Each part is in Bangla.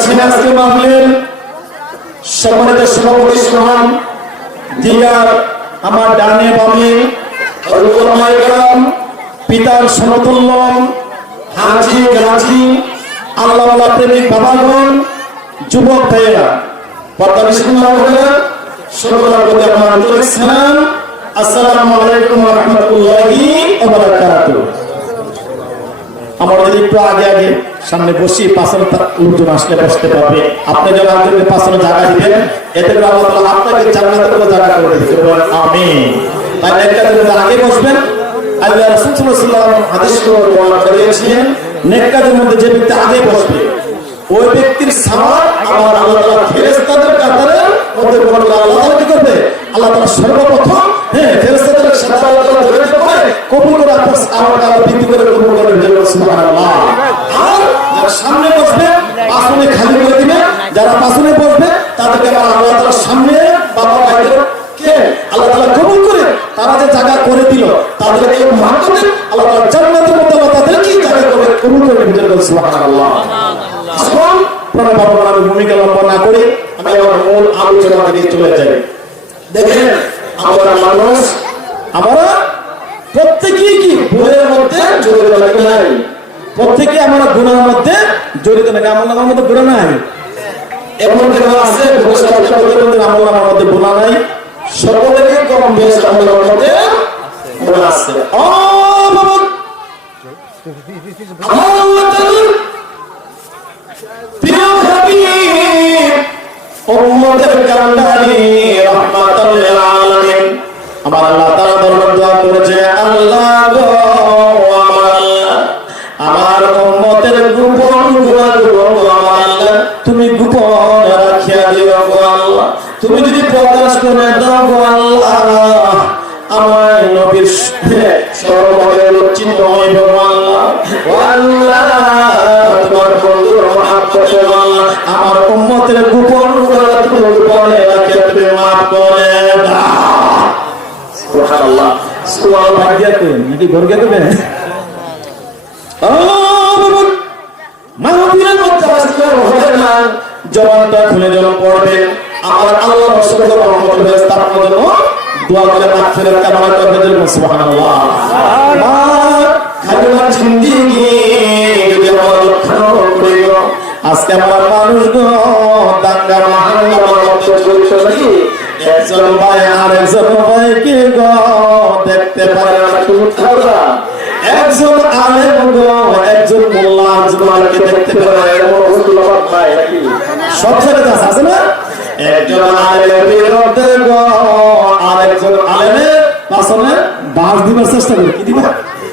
আছেন আজকে মাহফিলের সম্মানিত সভাপতি সোহান দিয়ার, আমার ডানে বামে ওলামায়ে কেরাম, পিতার সমতুল্য হাজি গাজী, আল্লাহওয়ালা প্রেমিক বাবাগণ, যুবক ভাইয়েরা, পর্দা বিশিষ্ট সকলের প্রতি আমার আন্তরিক সালাম। আসসালামু আলাইকুম ওয়া রাহমাতুল্লাহি ওয়া বারাকাতুহু। আমাদের একটু আগে আগে সামনে বসি, পাশে লোকজন আসলে বসতে পারবে। আপনি যারা আগে পাশে জায়গা দিবেন, এতে করে আল্লাহ তাআলা আপনাকে জান্নাতের জায়গা করে দিবেন। আমিন। তাই নেককারদের আগে বসবেন। আল্লাহ রাসূল সাল্লাল্লাহু আলাইহি ওয়াসাল্লাম হাদিস বর্ণনা করেছেন, নেককারদের মধ্যে যে ব্যক্তি আগে বসবে ওই ব্যক্তির সওয়াব আমার আল্লাহ তাআলা ফেরেশতাদের কাতারে মধ্যে বলবে। আল্লাহ তাআলা কি করবে? আল্লাহ তাআলা সর্বপ্রথম ফেরেশতাদের সাথে আল্লাহ তাআলা যোগাযোগ করে কবুল করে আপনার সওয়াবটা বৃদ্ধি করে কবুল করে দিবেন। সুবহানাল্লাহ। আর যারা সামনে বসবে পাশে খালি করে দিবে, যারা পাশে বসবে তাদেরকে আল্লাহ তাআলা সামনে বাবা ভাইদেরকে আল্লাহ তাআলা কবুল করে তারা যে জায়গা করে দিল তাদেরকে মহব্বতে আল্লাহ তাআলা জান্নাতের মধ্যে তাদেরকে জায়গা করে কবুল করে দিবেন। সুবহানাল্লাহ। এখন প্রণয় বাবার আমি ভূমিকা লম্বা না করে আমি আমার মূল আলোচনা দিকে চলে যাই। দেখেন আমরা মানুষ, আমরা প্রত্যেকেই কি ভুলের মধ্যে জড়িত লাগে নাই? প্রত্যেকে আমরা গুনাহের মধ্যে জড়িত লাগে। আমার মধ্যে গুনাহ নাই এমন কেন আছে? আমার মধ্যে গুনাহ নাই, সকলেরই কম বেশ আমার মধ্যে গুনাহ আছে। ও বাবা, প্রিয় হাবিব উম্মতের কান্ডারি রাহমাতাল লিল আলামিন, আমার আল্লাহ তাআলা দরবারে দোয়া করেছে, আল্লাহ গো আমার উম্মতের গোপন গুনাহগুলো আমার আল্লাহ তুমি গোপন রাখিয়া দিও গো আল্লাহ। তুমি যদি প্রকাশ করে দাও গো আল্লাহ, আমার নবীর সর্বময় লজ্জিত হইব গো আল্লাহ। ও আল্লাহ, তোমার বন্ধুর মহব্বতে আল্লাহ আমার উম্মতের গোপন গুনাহ তুমি গোপনে রাখিয়া তুমি মাফ করে দাও। সুবহানাল্লাহ। সুবহানাল্লাহ। ভাগিয়া কই নাকি গর্গে দেবেন? মাহফিলের মধ্যে আসতে হবে না, জবানটা খুলে জবান পড়বে। আমার আল্লাহ রাসূলের রহমত ফেরেশতা আপনাদের জন্য দোয়া করে মাগফিরাত কামনা করবেন। সুবহানাল্লাহ। মা খালিমার জিন্দেগি যদি আমরা লক্ষ্য করি, আজকে আমার মানুষগণ দাঙ্গার মাহাঙ্গামার মধ্যে জড়িত নাকি? একজন ভাই আরেকজন ভাইকে গো দেখতে পারে না, শুধু খাওয়া। একজন আলেম গো একজন মোল্লা একজন আলেমকে দেখতে পারে নাকি? সব জায়গায় আছে না? একজন আলেমের বিরুদ্ধে গো আরেকজন আলেমের পাশে বাস দিবার চেষ্টা করে। কি দিবা?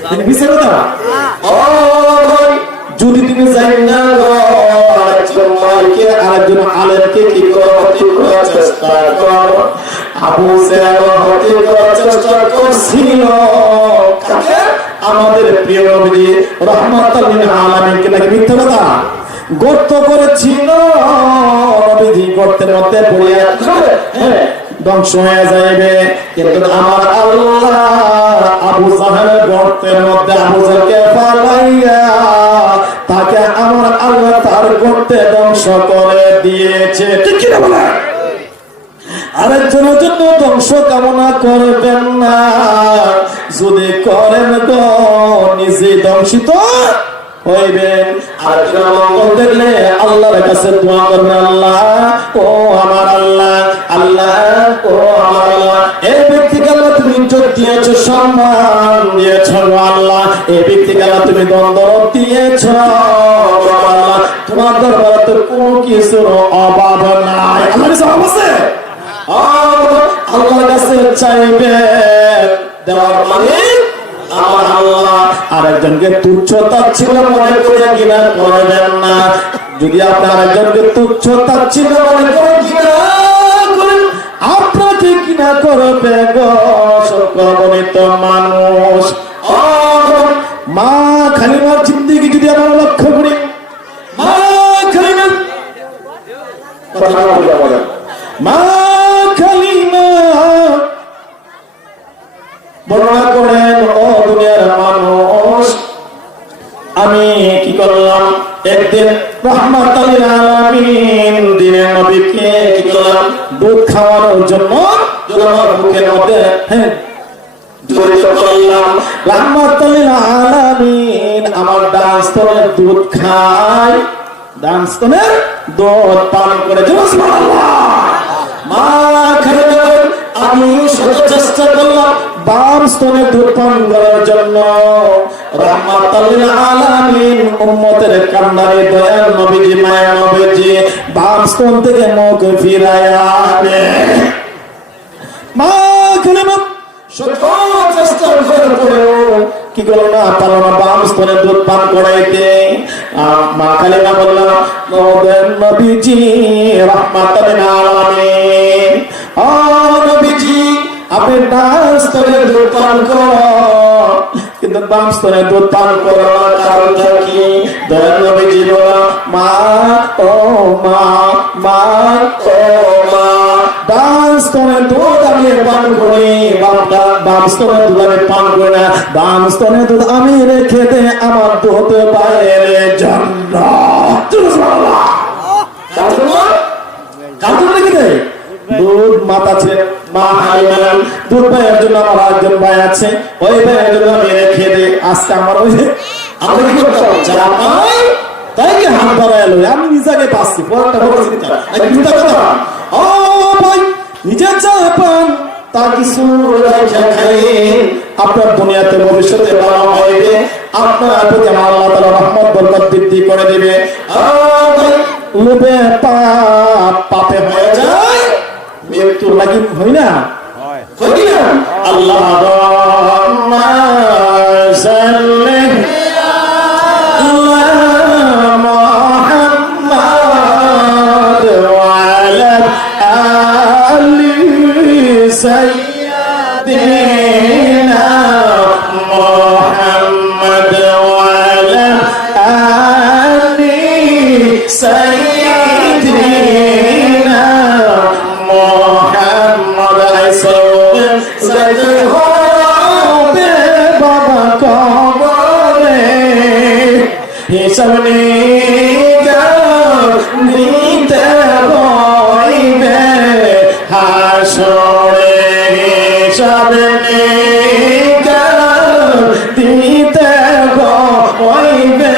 তিনি বিচার দাও। ও যদি তুমি যাই না গো আরেকজন মাইকে আরেকজন আলেমকে কি করার চেষ্টা করো। আবু জাহেল হতে করার চেষ্টা করছিল আমাদের প্রিয় নবী রাহমাতাল লিল আলামিন কে নাকি মিথ্যা কথা গর্ত করেছিল। নবীজি গর্তের মধ্যে পড়ে ধ্বংস হয়ে যাবে, কিন্তু আমার আল্লাহ আবু জাহেল গর্তের মধ্যে আবু জাহেলকে ফালাইয়া তাকে আমার আল্লাহ তার গর্তে ধ্বংস করে দিয়েছে। ঠিক কি না বলে? আরেকজনের জন্য ধ্বংস কামনা করবেন না, যদি করেন গো নিজে ধ্বংসিত হইবেন। আরেকজনের মঙ্গল দেখলে আল্লাহর কাছে দোয়া করবেন, আল্লাহ ও আমার আল্লাহ, আল্লাহ ও আমার আল্লাহ, এই ব্যক্তিকে আল্লাহ তুমি ইজ্জত দিয়েছো, সম্মান দিয়েছো আল্লাহ, এই ব্যক্তিকে আল্লাহ তুমি দণ্ডরত দিয়েছো আল্লাহ, তোমার দরবারে তো কোনো কিছুর অভাব নাই। আল্লাহর কাছে অভাব আছে? আল্লাহর কাছে চাইবে, দেওয়ার মানে আমার আল্লাহ। আরেকজনকে তুচ্ছ তাচ্ছিল্য মনে করে ঘৃণা করবেন না। যদি আপনি আরেকজনকে তুচ্ছ তাচ্ছিল্য মনে করে ঘৃণা করেন, আপনাকে ঘৃণা করবে গো সকলগণিত মানুষ। মা খালিমার জিন্দেগি যদি আমরা লক্ষ্য করি, মা খালিমা মা খালিমা বর্ণনা করেন, ও দুনিয়ার মানুষ, আমি কি করলাম, একদিন রাহমাতাল লিল আলামিন দিনের নবীকে কি করলাম দুধ খাওয়ানোর জন্য আমার বুকের মধ্যে জড়িত করলাম। রাহমাতাল লিল আলামিন আমার ডান স্তনের দুধ খায়, ডান স্তনের দুধ পান করে। সুবহানাল্লাহ। মা খাইল, আমি শত চেষ্টা করলাম বাম স্তনে দুধ পান করার জন্য। রাহমাতাল লিল আলামিন উম্মতের কান্নারে দয়াল নবীজি মায়া নবীজি বাম স্তন থেকে মুখ ফিরায়া মা খাইল শত চেষ্টা করেও কি করল না, পারল না বাম স্তনে দুধ পান করাইতে। মা খালিমা বললাম নবীজি রাহমাতাল লিল আলামিন, ও নবীজি আপনি ডান স্তনে দুধ পান করুন কিন্তু বাম স্তনে দুধ পান করার কারণটা কি? দয়াল নবীজি বললেন মা ও মা, মা ও মা, ডান স্তনে দুধ আমি পান করি, বাম স্তনে দুধ আমি পান করি না। বাম স্তনে দুধ আমি রেখে দে আমার দুধ বাইরে জান্নাত। কাজল রেখে দে দুধ মাতা ছিলেন মা হালিমা, দুধ ভাইয়ের জন্য আমার একজন ভাই আছে, ওই ভাইয়ের জন্য আমি রেখে দে। আজকে আমার ওই আমরা কি করতাম যারা পাই তাই কি হাত বাড়ায় এলো, আমি নিজেকে পাচ্ছি পরটা বড় চিন্তা চিন্তা করতাম। ও ভাই নিজের চা পান তা কিছু আপনার দুনিয়াতে ভবিষ্যতে বলা হইবে, আপনার প্রতি আল্লাহ তাআলা রহমত বরকত বৃদ্ধি করে দিবে। লোভে পাপে হয়ে যায় মৃত্যুর লাগি হই না, হই না। আল্লাহুম্মা সাল্লি আলা মুহাম্মাদ ওয়া আলা আলি সাইয়্যিদিনা মুহাম্মাদ ওয়া আলা আলি সাইয়্যিদিনা মুহাম্মাদ হবে বাবা কবরে হিসাব নিতে হইবে হাসরে, হিসাব দিতে হইবে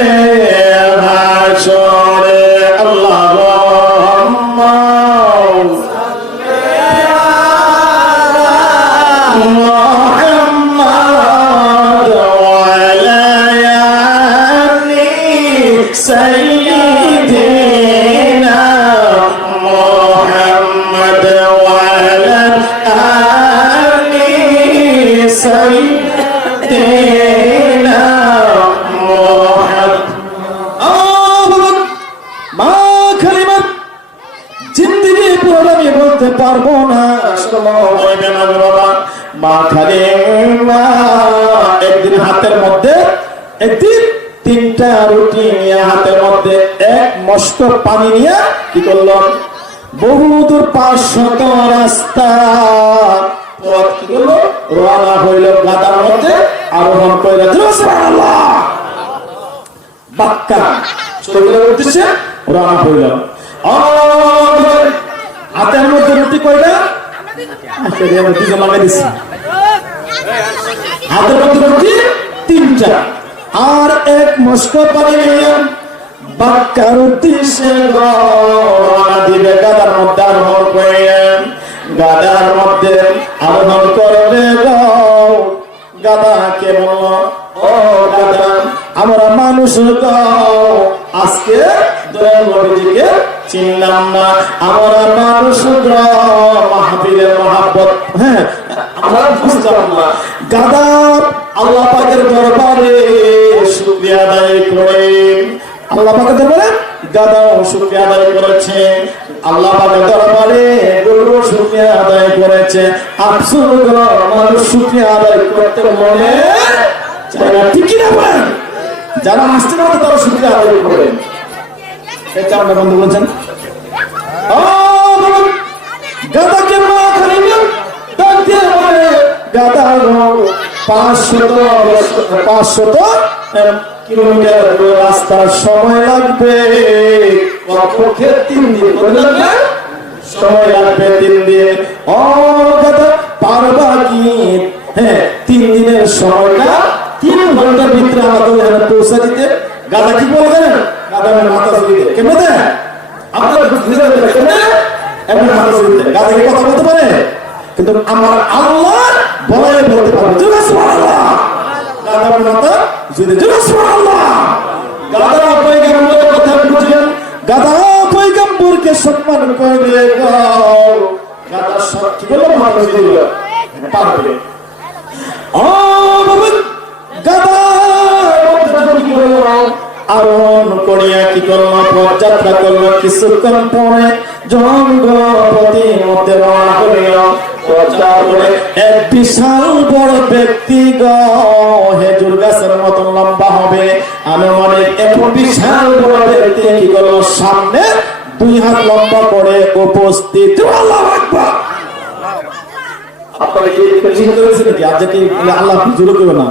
হাসরে। আল্লাহুম্মা মুহাম্মাদ ওয়া আলা আলি সাইয়্যিদিনা মুহাম্মাদ ওয়া আলা আলি সাইয়্যিদিনা মুহাম্মাদ। মা খালিমা জিন্দেগি পুরো আমি বলতে পারবো না, বাবা। মা খালিমা একদিন হাতের মধ্যে তিনটা রুটি নিয়ে হাতের মধ্যে এক মস্ত পানি নিয়ে কি করল, বহুদূর 500 রাস্তা পথ কি করলো রওনা হইল, গাদার মধ্যে আরোহণ কইরা সুবহানাল্লাহ বাক্কা চলে উঠছে রওনা হইল। হাতের মধ্যে রুটি কয়টা? হাতের মধ্যে রুটি 3টা আর এক মস্ক পানি নিয়ে বাক্কার উদ্দেশ্যে রওনা দিবে। গাদার মধ্যে আরোহণ করে, গাদার মধ্যে আরোহণ করবে গো। গাদাকে বলল ও গাদা আমরা মানুষ গো, আজকে দয়াল নবীজিকে চিনলাম না, আমরা মানুষ গো, মাহফিলের মহব্বত হ্যাঁ আমরা বুঝলাম না। গাদা আল্লাহ পাকের দরবারে শুকরিয়া আদায় করে, আল্লাহ পাকের দরবারে গাদাও শুকরিয়া আদায় করেছে, আল্লাহ পাকের দরবারে গরু শুকরিয়া আদায় করেছে। আফসোস গো মানুষ শুকরিয়া আদায় করতে মনে চায় না, ঠিক না বলেন? যারা আসতে না তারা শুকরিয়া আদায় করেন। এটা আমরা বন্ধু বলছেন গাদাকে মা খালিমা ডাক দিয়ে বলে গাদা 500 কিলোমিটার রাস্তার সময় লাগবে কমপক্ষে 3 দিন। কত লাগবে? সময় লাগবে 3 দিন। ও দাদা পারবা কি? হ্যাঁ 3 দিনের সময়টা 3 ঘন্টার ভিতরে আমাদের এখানে পৌঁছে দিতে। গাদা কি বলে জানেন? গাদা মানে মাথা ঝুলিয়ে কেমন দেয় আপনারা বুঝতে পারবেন কেমন এমন মাথা ঝুলিয়ে গাদা কি কথা বলতে পারে? কিন্তু আমার আল্লাহ বলে বলতে পারে সুবহানাল্লাহ। গাদা মাথা ঝুলিয়ে সুবহানাল্লাহ। গাদা পয়গম্বরের কথা বুঝেন, গাদা পয়গম্বরকে সম্মান করলে গাদা সব কি বলে মাথা ঝুলিয়ে পারবে। ও বাবা গাদা আরোহণ করিয়া কি করল? পদযাত্রা করল। কিছুক্ষণ পরে জঙ্গলপতি মধ্যে রওনা করিল। এক বিশাল বড় ব্যক্তি খেজুর গাছের মতন লম্বা হবে আনুমানিক এক বিশাল বড় ব্যক্তি কি করল? সামনে 2 হাত লম্বা করে উপস্থিত। আল্লাহু আকবার। আপনারা কি চিন্তা করেছেন নাকি আজ কি আল্লাহ জোরে করবে না?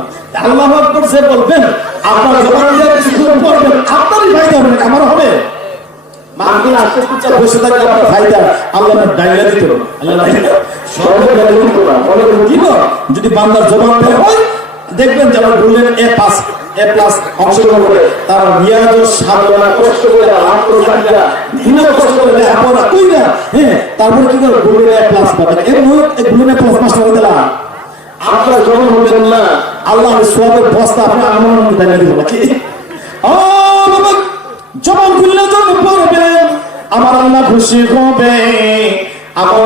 আল্লাহু আকবার সে বলবেন আপনার জবান দিয়ে কিছু পড়বেন আপনারই ফায়দা হবে না আমার হবে। মাহফিল আসতে চুপচাপ বসে থাকলে আপনার ফায়দা আল্লাহ ডাইলা দিত। আল্লাহ ডাইলা সর্বদা দিত না। বলে দিব যদি বান্দার জবান বের হয় দেখবেন যেমন বললেন এ প্লাস অংশগ্রহণ করে তার রিয়াজ সাধনা কষ্ট করে মাত্র জায়গা দিন কষ্ট করে লেখাপড়া কইরা হ্যাঁ তারপর কি করে বললেন এ প্লাস পাবেন। এর মূল এক বললেন প্লাস মাস্টার হতে না আপনার জবান বলবেন না আল্লাহর সওয়াবের বস্তা আপনার আমার মনে দাঁড়া দিব নাকি? ও বাবা জবান খুললে যখন পড়বেন আমার আল্লাহ খুশি হবে। আমার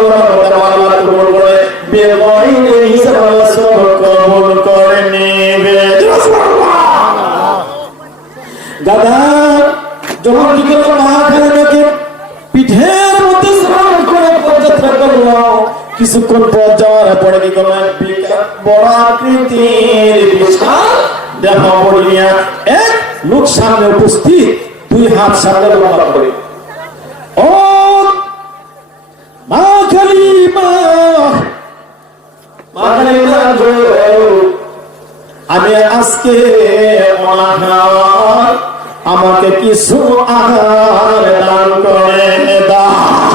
আল্লাহ কবুল করে বেগয়রে হিসাব সব কবুল করে নেবে। দাদা যখন কি করলো মহাখালীকে পিঠের মধ্যে স্নান করে পদযাত্রা করলো। কিছুক্ষণ পর যাওয়ার পরে কি করলো? বড় আকৃতির বিশাল দেহ বড়িয়া এক লোক সামনে উপস্থিত 2 হাত সামনে লম্বা করে। ও মা কালিমা আমি আজকে অনাহার আমাকে কিছু আহার দান করে দাও।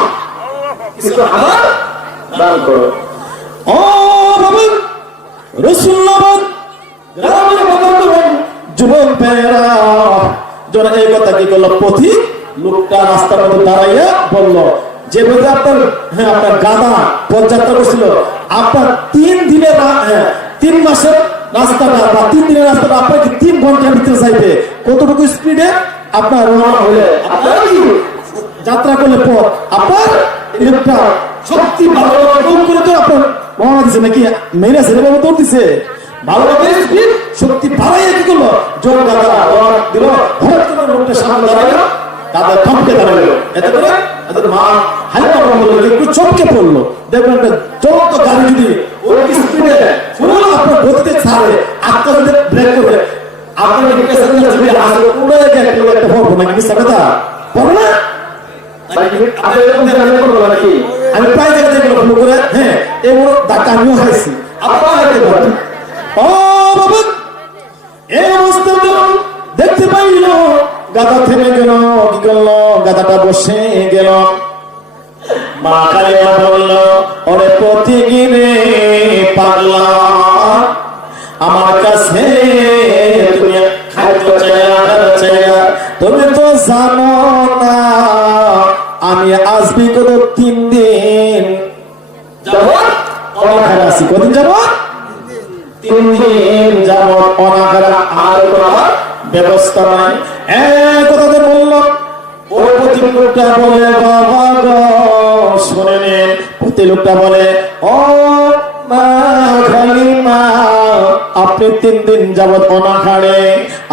কিছু আহার দান করো। ও বাবা রাসূলুল্লাহ গ্রামের বাবা যুবক ভাইরা যারা এই কথা কি করলো? পথিক লোকটা রাস্তার মধ্যে দাঁড়াইয়া বলল যে বলে আপনার হ্যাঁ আপনার গাদা পদযাত্রা করছিল আপনার 3 দিনের 3 মাসের রাস্তাটা বা 3 দিনের রাস্তাটা আপনাকে 3 ঘন্টার ভিতরে যাইবে। কতটুকু স্পিডে আপনার রওনা হলে আপনার যাত্রা করলে পথ আপনার একটা শক্তি ভালো করে তো আপনার রওনা দিছে নাকি মেয়েরা সেভাবে তো দিছে ভালোভাবে স্পিড শক্তি বাড়াইয়া কি করলো? জোর গাদা রওনা দিল। হঠাৎ করে লোকটা সামনে দাঁড়াইলো দাদা থমকে দাঁড়াইলো। এতে করে মা হালকা একটু চমকে পড়লো। দেখবেন চলন্ত গাড়ি যদি ওই স্পিডে ফুল আপনার গতিতে ছাড়ে আটকা যদি ব্রেক করে আপনার একটা পড়বো নাকি মিথ্যা কথা পড়ো না? আমি প্রায় জায়গায় ফলো করে হ্যাঁ এগুলো ধাক্কা আমিও খাইছি। ও বাবা এই অবস্থা দেখতে পাইল গাদা থেমে গেল। কি করলো? গাদাটা বসে গেল। মা কালিমা বলল ওরে প্রতিগিরে পাগলা আমার কাছে তুমি খাদ্য চাইয়া তুমি তো জানো না আমি আজ বিগত 3 দিন যাবত অনাহারে আছি। কদিন যাবত? 3 দিন যাবত অনাহারে আর কোনো ব্যবস্থা নাই। কথাতে বলল ও প্রতি লোকটা বলে বাবা গো শুনে নেন। প্রতি লোকটা বলে ও মা কালিমা আপনি 3 দিন যাবত অনাহারে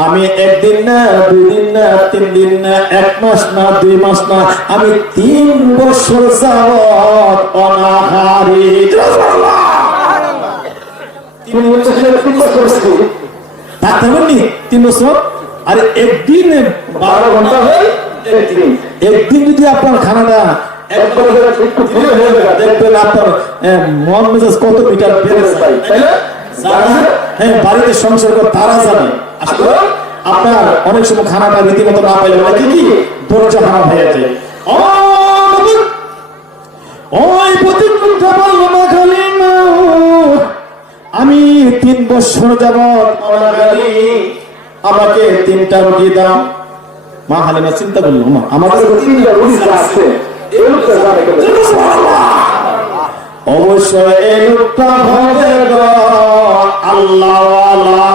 আমি 1 দিন না 2 দিন না 3 দিন না 1 মাস না 2 মাস না আমি 3 বছর যাবত অনাহারে। 3 বছর থাকতে পারবি 3 বছর? আরে একদিনে 12 ঘন্টা হয় একদিন যদি আপনার খানাটা দেখবেন আপনার মন মেজাজ কত মিটার বেড়ে যায় তাই না? হ্যাঁ বাড়িতে সংসার করে তারা জানে। আসলে আপনার অনেক সময় খানাটা রীতিমতো না পাইলে অনেকে কি ধৈর্য হারা হয়ে যায়। ওই প্রতিজ্ঞা বলল মা কালিমা, আমি 3 বছর যাবত আমাকে 3টা রুটি দাও। মা হালিমা চিন্তা করলো, মা আমাদের 3টা রুটি আছে, অবশ্যই এই লোকটা হবে আল্লাহওয়ালা।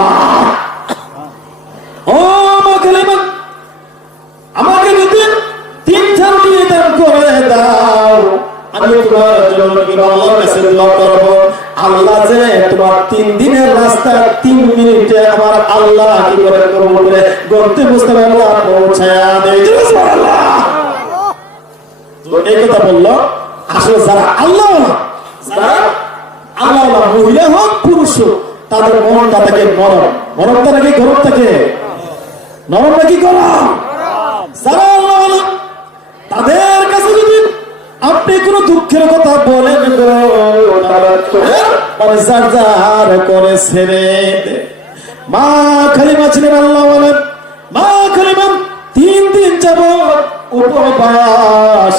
ও মা কালিমা, আমাকে যদি 3টা রুটি দান করে দাও, আমি তোমার জন্য আল্লাহর কাছে দোয়া করব। আল্লাহ যে তোমার 3 দিনের রাস্তা 3 মিনিটে আমার আল্লাহ কি করে কবুল করে গন্তব্যস্থলে আল্লাহ পৌঁছায়া দেয়। সুবহানাল্লাহ। তো এই কথা বললো। আসলে যারা আল্লাহ মহিলা হোক পুরুষ হোক, তাদের মনটা থাকে নরম। নরমটা নাকি গরম থাকে? নরম নাকি গরম? যারা আল্লাহ তাদের কাছে যদি আপনি কোন দুঃখের কথা বলেন করে ছেড়ে। মা কালিমা ছিলেন আল্লাহ বলেন, মা কালিমা 3 দিন যাবত উপবাস,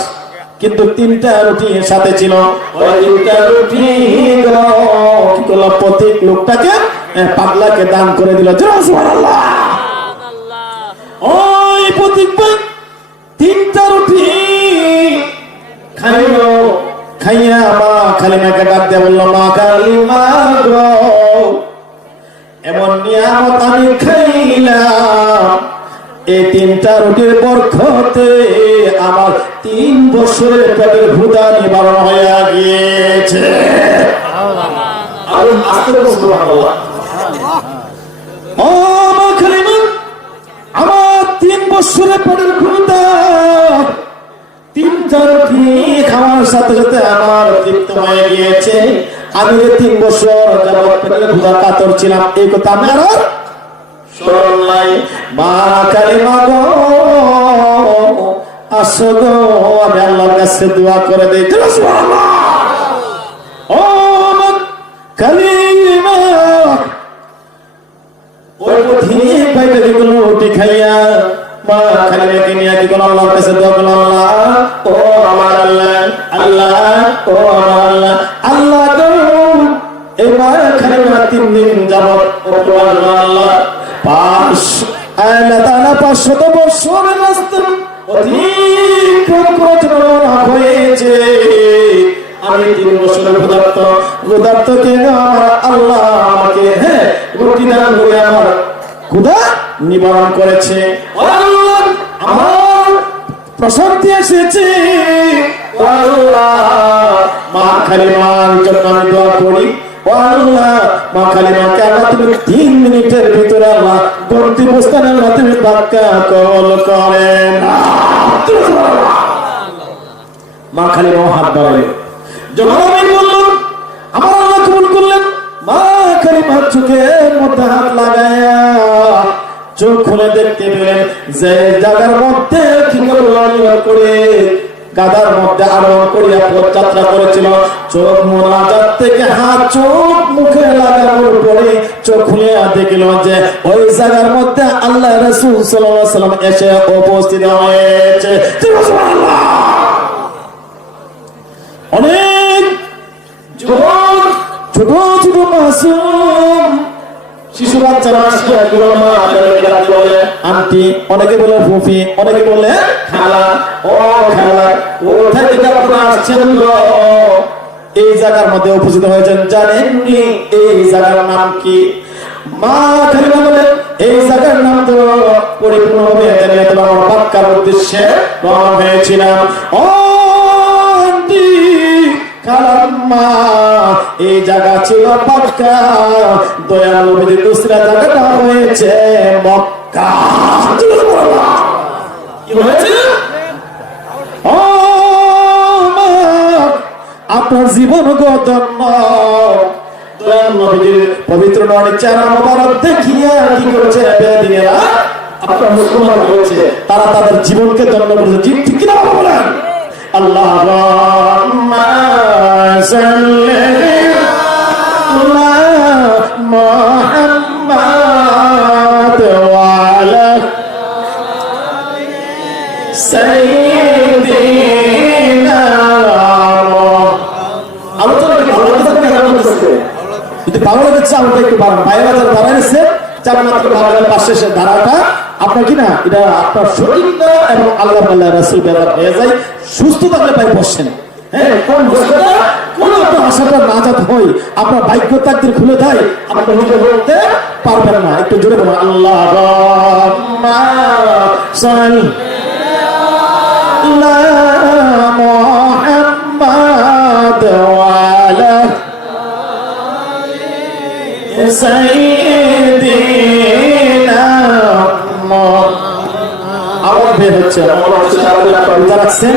কিন্তু 3টা রুটি সাথে ছিল। ওই 3টা রুটি কি করলো, প্রতি লোকটাকে পাগলাকে দান করে দিল। সুবহানাল্লাহ। ওই প্রতীক 3টা রুটি খাইলো, খাইয়া মা কালিমাকে ডাক দিয়ে বললো, মা কালিমা গো, এমন নিয়ামত আমি খাইলাম, এই 3টা রুটির বরকতে আমার 3 বছরের পেটের ক্ষুধা নিবারণ হয়ে গিয়েছে। ও মা কালিমা, আমার 3 বছরের পেটের ক্ষুধা 3টা রুটি খাওয়ার সাথে সাথে আমার তৃপ্ত হয়ে গিয়েছে। আমি 3 বছর যাবত পেটের ক্ষুধা কাতর ছিলাম, এই কথা আমি আর স্মরণ নাই। মা কালিমা গো, আসো গো, আমি আল্লাহর কাছে দোয়া করে দেই। সুবহানাল্লাহ। ও মা কালিমা, ওই প্রতীক পাইতে যেগুলো রুটি খাইয়া মা কালিমাকে নিয়ে কি করলো, আল্লাহর কাছে দোয়া করলো, আল্লাহ ও আমার আল্লাহ, আল্লাহ ও আমার আল্লাহ, আল্লাহ গো, এই মা কালিমা 3 দিন যাবত আল্লাহ 500 বছরের রাস্তা অতিক্রম হয়েছে। আমি 3 বছরের ক্ষুধার্তকে আল্লাহ আমাকে রুটি দান করে আমার ক্ষুধা নিবারণ করেছে। আমার প্রশান্তি এসেছে। মা কালিমার জন্য আমি দোয়া করি, মা কালিমাকে আল্লাহ তুমি 3 মিনিটের ভিতরে আল্লাহ গন্তব্যস্থানে আল্লাহ তুমি বাক্কা কবুল করেন। মা কালিমা হাত বাড়ালেন, যখন আমি বললাম আমার আল্লাহ কবুল করলেন। মা কালিমা চোখের মধ্যে হাত লাগায়া চোখ খুলে দেখতে পেলেন যে জায়গার মধ্যে কি করে গাদার মধ্যে আরোহণ করিয়া পদযাত্রা করেছিল, চোখ মোনাজাত থেকে হাত চোখ মুখে লাগানোর পরে চোখ খুলে দেখল যে ওই জায়গার মধ্যে আল্লাহ রাসূল সাল্লাল্লাহু আলাইহি ওয়াসাল্লাম এসে উপস্থিত হয়েছে। সুবহানাল্লাহ। অনেক যুবক, ছোট ছোট মাসুম শিশু বাচ্চারা বলে আন্টি, অনেকে বলে ফুফি, অনেকে বলে খালা। ও খালা, কোথায় থেকে আপনারা আসছেন গো? এই জায়গার মধ্যে উপস্থিত হয়েছেন, জানেননি এই জায়গার নাম কি? মা কালিমা বলে এই জায়গার নাম তো পরিপূর্ণভাবে বাক্কার উদ্দেশ্যে রওনা হয়েছিলাম। ও আন্টি, কালাম্মা, এই জায়গা ছিল মক্কা, দয়াল নবীর দুসরা জায়গাটা হয়েছে মক্কা। কি হয়েছে? ও মা, আপনার জীবন গতন্ন দয়াল নবীর পবিত্র নবীর চেহারা মোবারক দেখিয়া কি করেছে বেদিনেরা? আপনার মুসলমান হয়েছে, তারা তাদের জীবনকে ধন্য করেছে। ঠিক কিনা বলেন? আল্লাহুম্মা সাল্লি আলা মুহাম্মাদ ওয়া সাউন্ডটা একটু বাড়ান, বাইরে যারা দাঁড়াইছে জান্নাতুল বাগানের পাশে সে দাঁড়াটা আপনার কি না এটা আপনার শরীর এবং আল্লাহ আল্লাহ রাসূল বেদার হয়ে যায়। সুস্থ থাকলে ভাই বসেন, হ্যাঁ কোন কোন আশাটা নাজাত হয় আপনার ভাগ্য তাকদীর খুলে দেয়, আপনি নিজে বলতে পারবেন না। একটু জোরে বলুন আল্লাহুম্মা সাল্লি আলা মুহাম্মাদ ওয়া আলা সাইয়্যিদিনা আওয়াজ বের হচ্ছে, রোজা রাখছেন,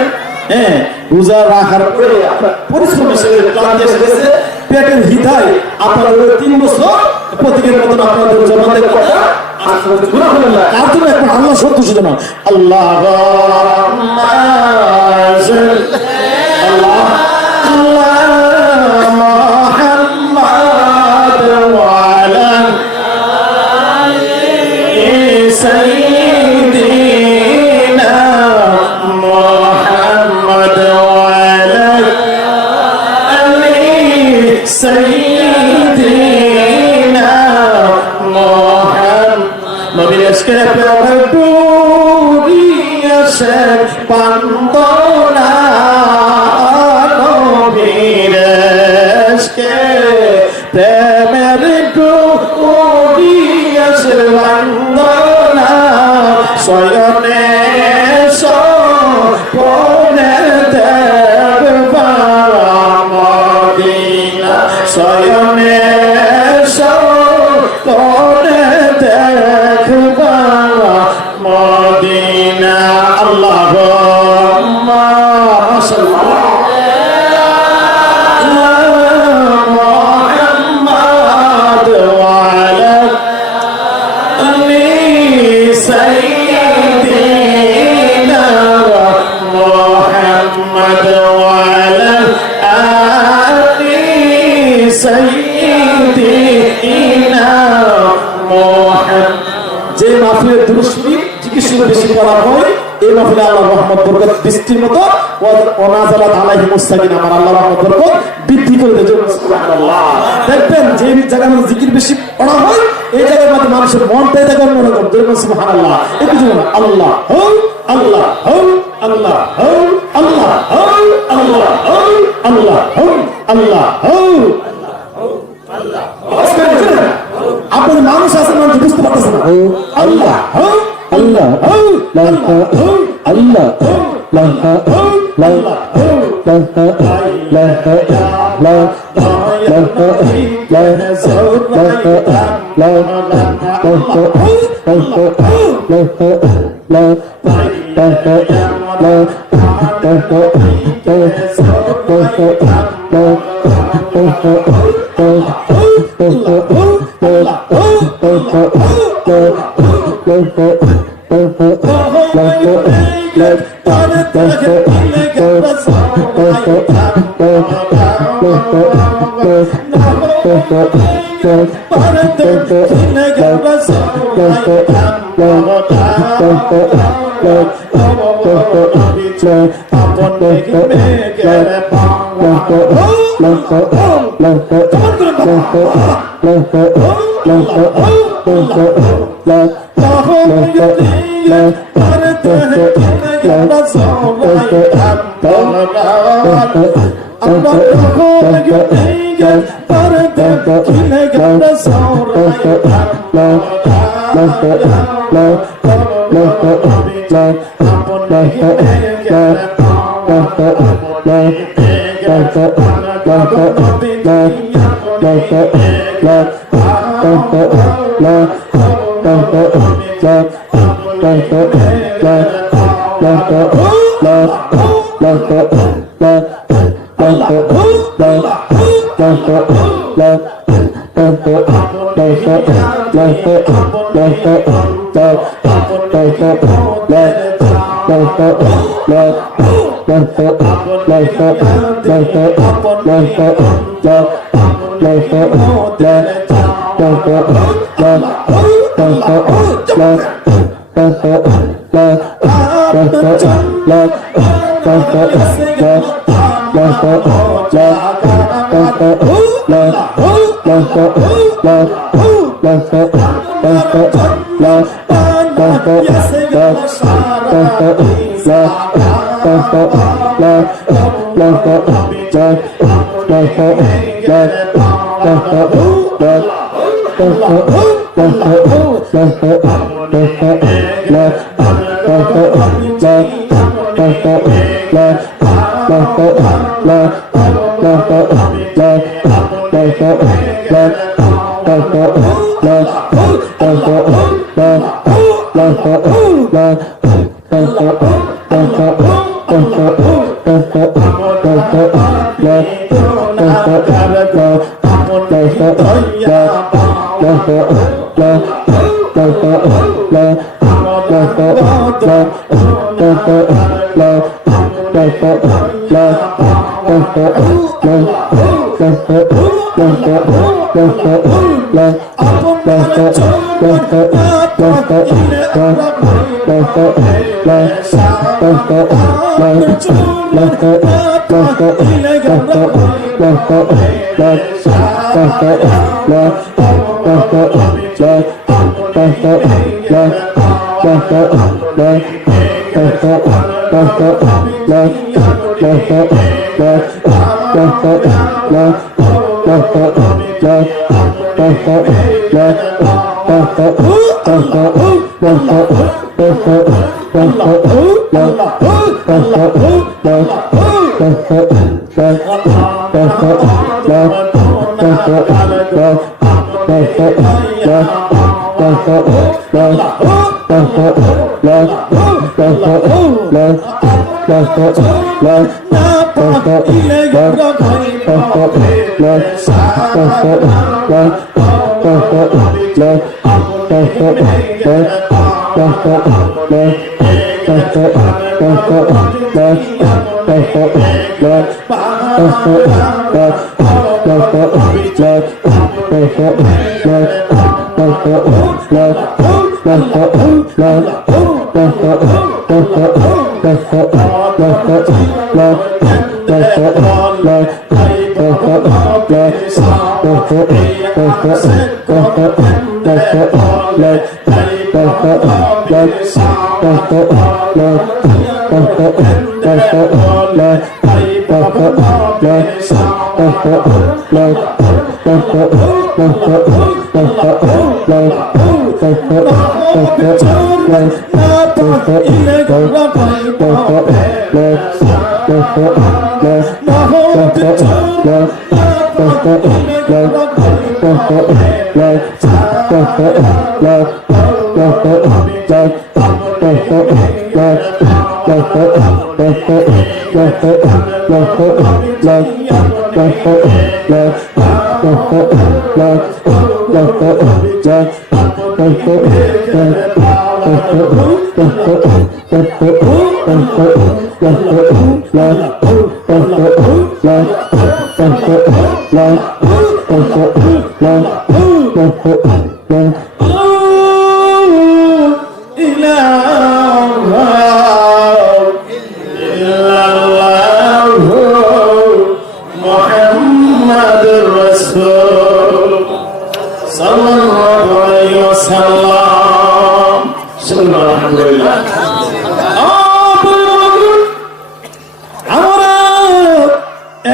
হ্যাঁ রোজা রাখার পরে আপনার পরিশ্রম এসে ক্লান্তি এসে গেছে, পেটের হিতায় আপনার 3 বছর প্রতীকের মতন আপনাদের জমাতে কথা কার জন্য এখন আল্লাহ সন্তুষ্ট জানা আল্লাহ পান্তনা নবীরকে প্রেমের ডুবিয়াছে বন্দনা শয়নে সপনে দেখবা মদিনা শয়নে সপনে দেখবা মদিনা আল্লাহুম্মা সাল্লি আলা মুহাম্মাদ ওয়া আলা আলি সাইয়্যিদিনা মুহাম্মাদ ওয়া আলা আলি সাইয়্যিদিনা মুহাম্মাদ। যে মাহফিলের দুরূদ শরীফ জিকির শরীফ বেশি করা হয় এই মাহফিলে আল্লাহর রহমত বরকত বৃষ্টির মতো ওয়ানাজালাত আলাইহিমুস সাকিনা আমার আল্লাহর রহমত বরকত বৃদ্ধি করে দেয় সুবহানাল্লাহ। দেখবেন যে জায়গায় জিকির বেশি করা হয় এই জায়গার মধ্যে মানুষের মনটাই থাকে অন্যরকম, যেরকম সুবহানাল্লাহ একটু যেমন আল্লাহ হো আল্লাহ হো আল্লাহ হো আল্লাহ হো আল্লাহ হো আল্লাহ হো আল্লাহ হো আল্লাহ। আপনার মানুষ আছেন মানুষ বুঝতে পারতেছে না আল্লাহ হো আল্লাহ হো আল্লাহ হো আল্লাহ হো আল্লাহ হো আল্লাহ হো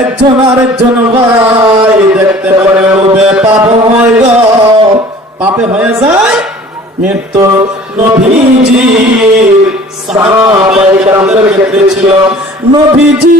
একজন আরেকজন ভাই দেখতে পারে পাপে হয়ে যায় মৃত্যু। নবীজি সাহাবায়ে কেরামদের ক্ষেত্রে ছিল, নবীজি